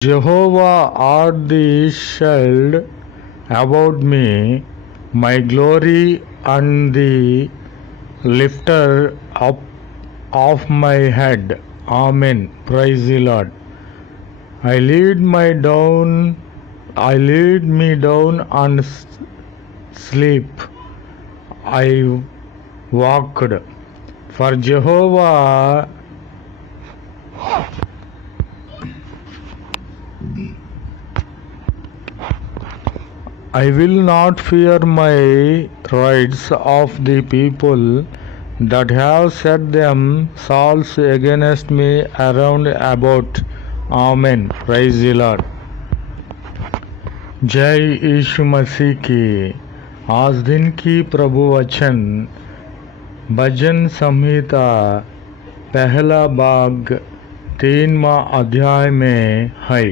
Jehovah art the shield about me, my glory and the lifter up of my head. Amen. Praise the Lord. I lead me down and sleep. I walked. For Jehovah I will not fear my rights of the people that have set themselves against me around about. Amen. Praise the Lord. जय यीशु मसीह की। आज दिन की प्रभु वचन भजन संहिता पहला भाग 3वां अध्याय में है।